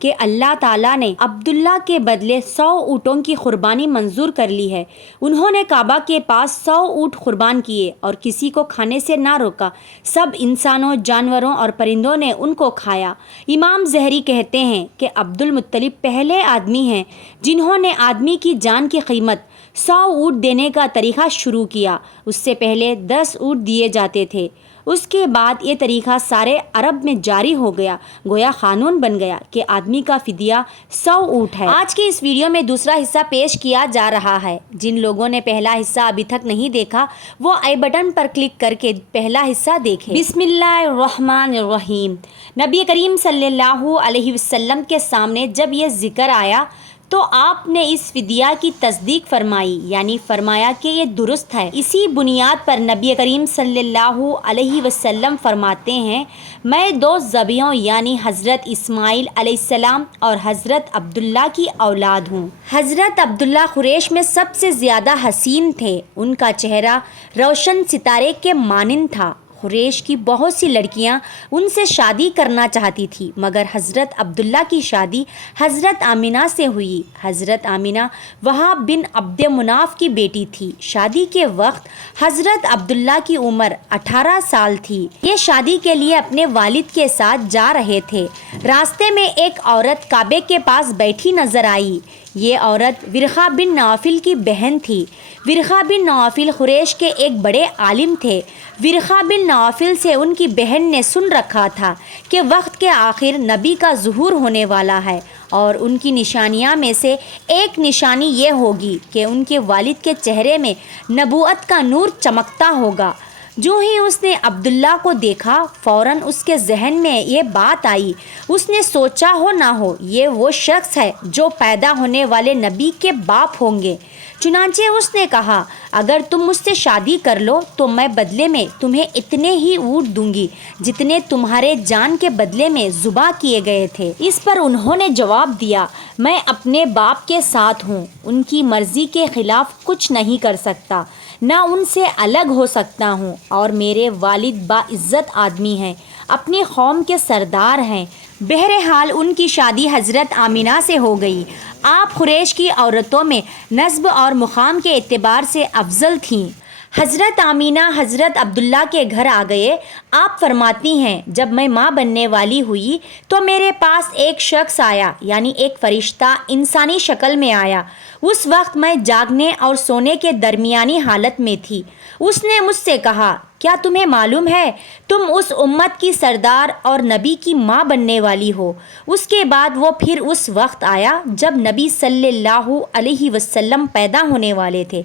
کہ اللہ تعالیٰ نے عبداللہ کے بدلے 100 اونٹوں کی قربانی منظور کر لی ہے۔ انہوں نے کعبہ کے پاس 100 اونٹ قربان کیے اور کسی کو کھانے سے نہ روکا، سب انسانوں، جانوروں اور پرندوں نے ان کو کھایا۔ امام زہری کہتے ہیں کہ عبد المطلب پہلے آدمی ہیں جنہوں نے آدمی کی جان کی قیمت 100 اونٹ دینے کا طریقہ شروع کیا۔ اس سے پہلے 10 اونٹ دیے جاتے تھے۔ اس کے بعد یہ طریقہ سارے عرب میں جاری ہو گیا، گویا قانون بن گیا کہ آدمی کا فدیہ 100 اونٹ ہے۔ آج کی اس ویڈیو میں دوسرا حصہ پیش کیا جا رہا ہے۔ جن لوگوں نے پہلا حصہ ابھی تک نہیں دیکھا وہ آئی بٹن پر کلک کر کے پہلا حصہ دیکھیں۔ بسم اللہ الرحمن الرحیم۔ نبی کریم صلی اللہ علیہ وسلم کے سامنے جب یہ ذکر آیا تو آپ نے اس فدیہ کی تصدیق فرمائی، یعنی فرمایا کہ یہ درست ہے۔ اسی بنیاد پر نبی کریم صلی اللہ علیہ وسلم فرماتے ہیں، میں 2 ذبیحوں یعنی حضرت اسماعیل علیہ السلام اور حضرت عبداللہ کی اولاد ہوں۔ حضرت عبداللہ قریش میں سب سے زیادہ حسین تھے، ان کا چہرہ روشن ستارے کے مانند تھا۔ قریش کی بہت سی لڑکیاں ان سے شادی کرنا چاہتی تھی، مگر حضرت عبداللہ کی شادی حضرت آمنہ سے ہوئی۔ حضرت آمنہ وہاب بن عبد مناف کی بیٹی تھی۔ شادی کے وقت حضرت عبداللہ کی عمر 18 سال تھی۔ یہ شادی کے لیے اپنے والد کے ساتھ جا رہے تھے۔ راستے میں ایک عورت کعبے کے پاس بیٹھی نظر آئی۔ یہ عورت ورقہ بن نوفل کی بہن تھی۔ ورقہ بن نوفل قریش کے ایک بڑے عالم تھے۔ ورقہ بن نوفل سے ان کی بہن نے سن رکھا تھا کہ وقت کے آخر نبی کا ظہور ہونے والا ہے، اور ان کی نشانیاں میں سے ایک نشانی یہ ہوگی کہ ان کے والد کے چہرے میں نبوت کا نور چمکتا ہوگا۔ جو ہی اس نے عبداللہ کو دیکھا فوراً اس کے ذہن میں یہ بات آئی۔ اس نے سوچا ہو نہ ہو یہ وہ شخص ہے جو پیدا ہونے والے نبی کے باپ ہوں گے۔ چنانچہ اس نے کہا، اگر تم مجھ سے شادی کر لو تو میں بدلے میں تمہیں اتنے ہی اونٹ دوں گی جتنے تمہارے جان کے بدلے میں ذبح کیے گئے تھے۔ اس پر انہوں نے جواب دیا، میں اپنے باپ کے ساتھ ہوں، ان کی مرضی کے خلاف کچھ نہیں کر سکتا، نہ ان سے الگ ہو سکتا ہوں، اور میرے والد باعزت آدمی ہیں، اپنی قوم کے سردار ہیں۔ بہرحال ان کی شادی حضرت آمنہ سے ہو گئی۔ آپ قریش کی عورتوں میں نسب اور مقام کے اعتبار سے افضل تھیں۔ حضرت آمنہ حضرت عبداللہ کے گھر آ گئے۔ آپ فرماتی ہیں، جب میں ماں بننے والی ہوئی تو میرے پاس ایک شخص آیا، یعنی ایک فرشتہ انسانی شکل میں آیا۔ اس وقت میں جاگنے اور سونے کے درمیانی حالت میں تھی۔ اس نے مجھ سے کہا، کیا تمہیں معلوم ہے تم اس امت کی سردار اور نبی کی ماں بننے والی ہو؟ اس کے بعد وہ پھر اس وقت آیا جب نبی صلی اللہ علیہ وسلم پیدا ہونے والے تھے۔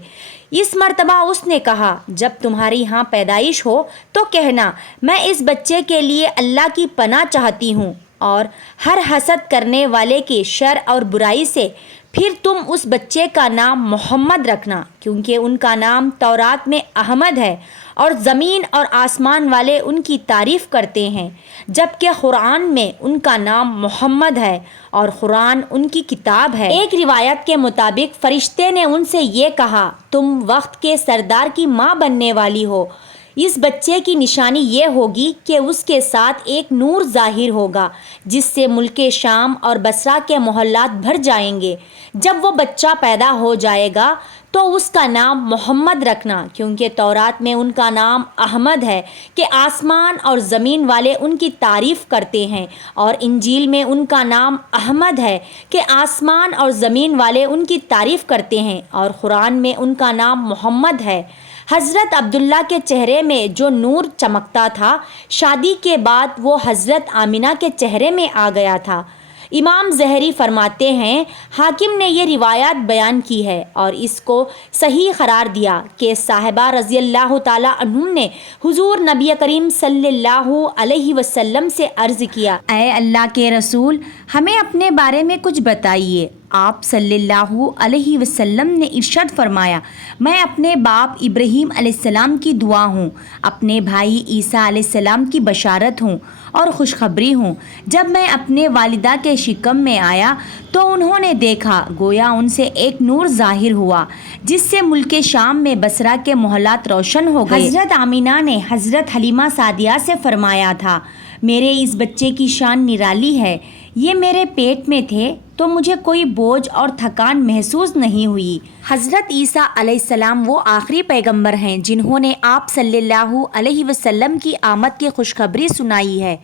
اس مرتبہ اس نے کہا، جب تمہاری یہاں پیدائش ہو تو کہنا، میں اس بچے کے لیے اللہ کی پناہ چاہتی ہوں اور ہر حسد کرنے والے کے شر اور برائی سے۔ پھر تم اس بچے کا نام محمد رکھنا، کیونکہ ان کا نام تورات میں احمد ہے، اور زمین اور آسمان والے ان کی تعریف کرتے ہیں، جبکہ قرآن میں ان کا نام محمد ہے، اور قرآن ان کی کتاب ہے۔ ایک روایت کے مطابق فرشتے نے ان سے یہ کہا، تم وقت کے سردار کی ماں بننے والی ہو۔ اس بچے کی نشانی یہ ہوگی کہ اس کے ساتھ ایک نور ظاہر ہوگا جس سے ملک شام اور بصرہ کے محلات بھر جائیں گے۔ جب وہ بچہ پیدا ہو جائے گا تو اس کا نام محمد رکھنا، کیونکہ تورات میں ان کا نام احمد ہے کہ آسمان اور زمین والے ان کی تعریف کرتے ہیں، اور انجیل میں ان کا نام احمد ہے کہ آسمان اور زمین والے ان کی تعریف کرتے ہیں، اور قرآن میں ان کا نام محمد ہے۔ حضرت عبداللہ کے چہرے میں جو نور چمکتا تھا، شادی کے بعد وہ حضرت آمنہ کے چہرے میں آ گیا تھا۔ امام زہری فرماتے ہیں، حاکم نے یہ روایات بیان کی ہے اور اس کو صحیح قرار دیا کہ صحابہ رضی اللہ تعالیٰ عنہم نے حضور نبی کریم صلی اللہ علیہ وسلم سے عرض کیا، اے اللہ کے رسول، ہمیں اپنے بارے میں کچھ بتائیے۔ آپ صلی اللہ علیہ وسلم نے ارشاد فرمایا، میں اپنے باپ ابراہیم علیہ السلام کی دعا ہوں، اپنے بھائی عیسیٰ علیہ السلام کی بشارت ہوں اور خوشخبری ہوں۔ جب میں اپنے والدہ کے شکم میں آیا تو انہوں نے دیکھا، گویا ان سے ایک نور ظاہر ہوا جس سے ملک شام میں بصرہ کے محلات روشن ہو گئے۔ حضرت آمنہ نے حضرت حلیمہ سعدیہ سے فرمایا تھا، میرے اس بچے کی شان نرالی ہے، یہ میرے پیٹ میں تھے تو مجھے کوئی بوجھ اور تھکان محسوس نہیں ہوئی۔ حضرت عیسیٰ علیہ السلام وہ آخری پیغمبر ہیں جنہوں نے آپ صلی اللہ علیہ وسلم کی آمد کی خوشخبری سنائی ہے۔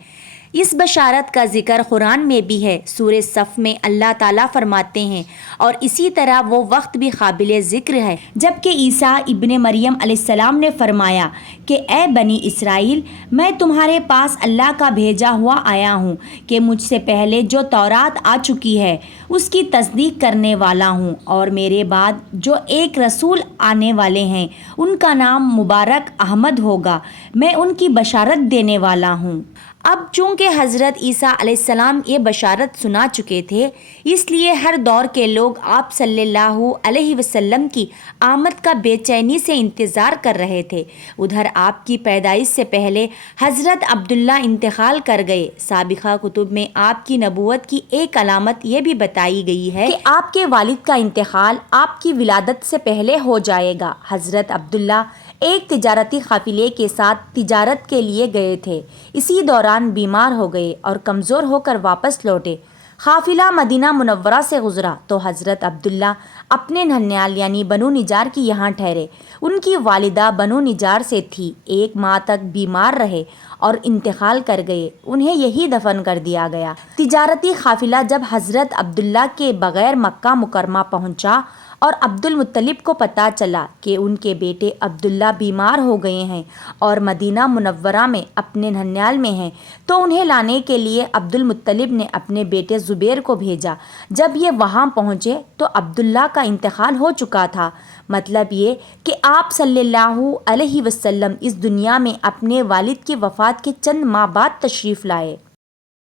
اس بشارت کا ذکر قرآن میں بھی ہے۔ سورہ صف میں اللہ تعالیٰ فرماتے ہیں، اور اسی طرح وہ وقت بھی قابل ذکر ہے جب کہ عیسیٰ ابن مریم علیہ السلام نے فرمایا کہ اے بنی اسرائیل، میں تمہارے پاس اللہ کا بھیجا ہوا آیا ہوں کہ مجھ سے پہلے جو تورات آ چکی ہے اس کی تصدیق کرنے والا ہوں، اور میرے بعد جو ایک رسول آنے والے ہیں ان کا نام مبارک احمد ہوگا، میں ان کی بشارت دینے والا ہوں۔ اب چونکہ حضرت عیسیٰ علیہ السلام یہ بشارت سنا چکے تھے، اس لیے ہر دور کے لوگ آپ صلی اللہ علیہ وسلم کی آمد کا بے چینی سے انتظار کر رہے تھے۔ ادھر آپ کی پیدائش سے پہلے حضرت عبداللہ انتقال کر گئے۔ سابقہ کتب میں آپ کی نبوت کی ایک علامت یہ بھی بتائی گئی ہے کہ آپ کے والد کا انتقال آپ کی ولادت سے پہلے ہو جائے گا۔ حضرت عبداللہ ایک تجارتی قافلے کے ساتھ تجارت کے لیے گئے تھے، اسی دوران بیمار ہو گئے اور کمزور ہو کر واپس لوٹے۔ قافلہ مدینہ منورہ سے گزرا تو حضرت عبداللہ اپنے ننھیال یعنی بنو نجار کی یہاں ٹھہرے۔ ان کی والدہ بنو نجار سے تھی، 1 ماہ تک بیمار رہے اور انتقال کر گئے، انہیں یہی دفن کر دیا گیا۔ تجارتی قافلہ جب حضرت عبداللہ کے بغیر مکہ مکرمہ پہنچا اور عبد المطلب کو پتہ چلا کہ ان کے بیٹے عبداللہ بیمار ہو گئے ہیں اور مدینہ منورہ میں اپنے ننھیال میں ہیں، تو انہیں لانے کے لیے عبد المطلب نے اپنے بیٹے زبیر کو بھیجا۔ جب یہ وہاں پہنچے تو عبداللہ کا انتقال ہو چکا تھا۔ مطلب یہ کہ آپ صلی اللہ علیہ وسلم اس دنیا میں اپنے والد کی وفات کے چند ماہ بعد تشریف لائے۔